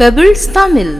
Pebbles Tamil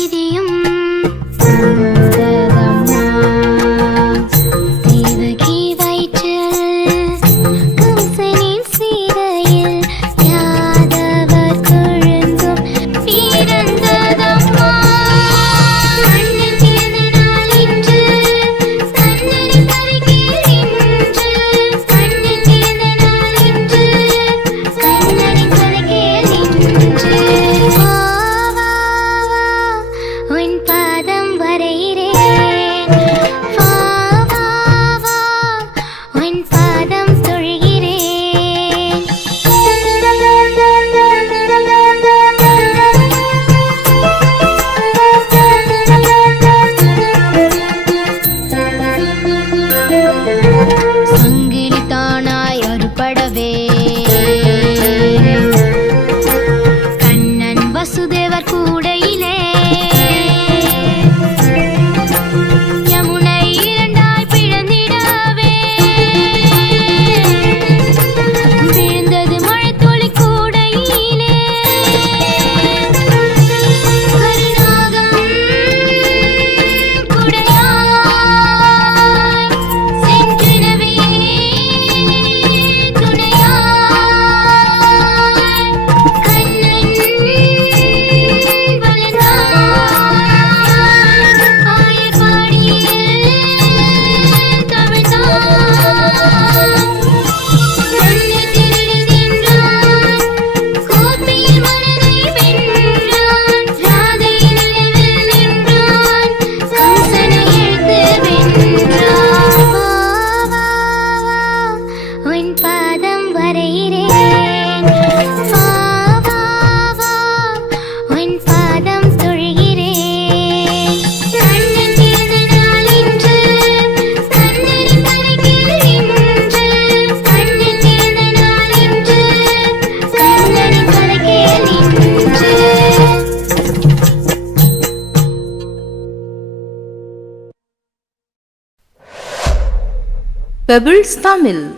വിരിയും pebbles Tamil.